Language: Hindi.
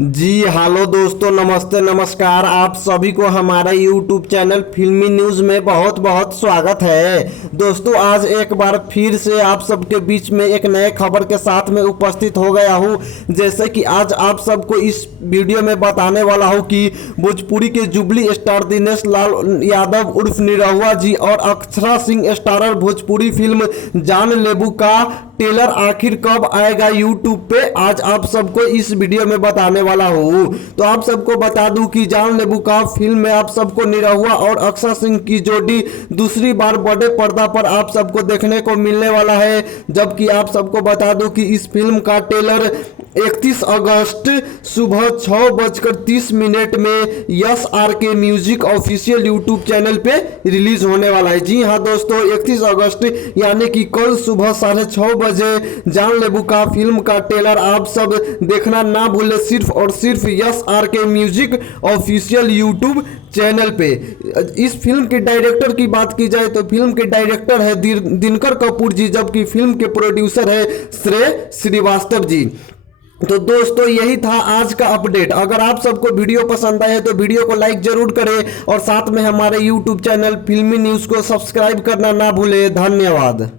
जी हेलो दोस्तों, नमस्ते नमस्कार। आप सभी को हमारा यूट्यूब चैनल फिल्मी न्यूज़ में बहुत बहुत स्वागत है। दोस्तों, आज एक बार फिर से आप सबके बीच में एक नए खबर के साथ में उपस्थित हो गया हूं। जैसे कि आज आप सबको इस वीडियो में बताने वाला हूं कि भोजपुरी के जुबली स्टार दिनेश लाल यादव उर्फ निरहुआ जी और अक्षरा सिंह स्टारर भोजपुरी फिल्म जान लेबू का ट्रेलर आखिर कब आएगा यूट्यूब पे, आज आप सबको इस वीडियो में बताने वाला हूँ। तो आप सबको बता दूं कि जान लेबू का फिल्म में आप सबको निरहुआ और अक्षर सिंह की जोड़ी दूसरी बार बड़े पर्दा पर आप सबको देखने को मिलने वाला है। जबकि आप सबको बता दूं कि इस फिल्म का ट्रेलर 31 अगस्त सुबह 6:30 में यस आर के म्यूजिक ऑफिशियल यूट्यूब चैनल पे रिलीज होने वाला है। जी हाँ दोस्तों, 31 अगस्त यानी कि कल सुबह 6:30 बजे जान लेबू का फिल्म का ट्रेलर आप सब देखना ना भूले, सिर्फ और सिर्फ यस आर के म्यूजिक ऑफिशियल यूट्यूब चैनल पे। इस फिल्म के डायरेक्टर की बात की जाए तो फिल्म के डायरेक्टर है दिनकर कपूर जी, जबकि फिल्म के प्रोड्यूसर है श्रेय श्रीवास्तव जी। तो दोस्तों, यही था आज का अपडेट। अगर आप सबको वीडियो पसंद आए तो वीडियो को लाइक जरूर करें और साथ में हमारे यूट्यूब चैनल फिल्मी न्यूज़ को सब्सक्राइब करना ना भूलें। धन्यवाद।